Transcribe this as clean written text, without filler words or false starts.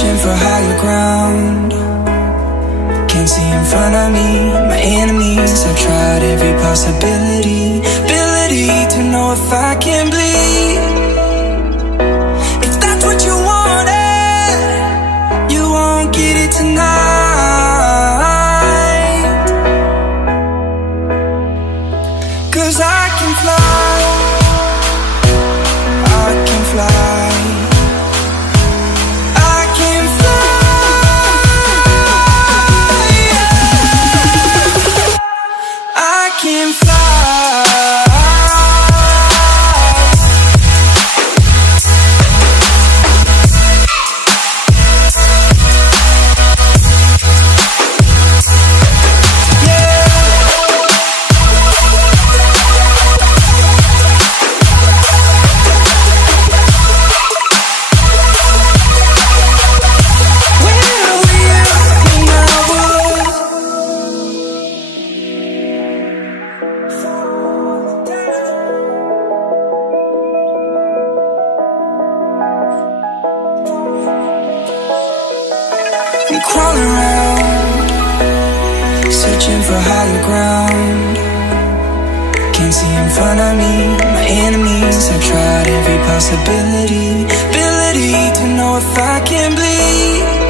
searching for higher ground. Can't see in front of me, my enemies. I've tried every possibility, ability to know if I can bleed. If that's what you wanted, you won't get it tonight. 'Cause I can fly, I can fly. Can fly. I'm crawling around, searching for higher ground. Can't see in front of me, my enemies. I've tried every possibility, ability to know if I can bleed.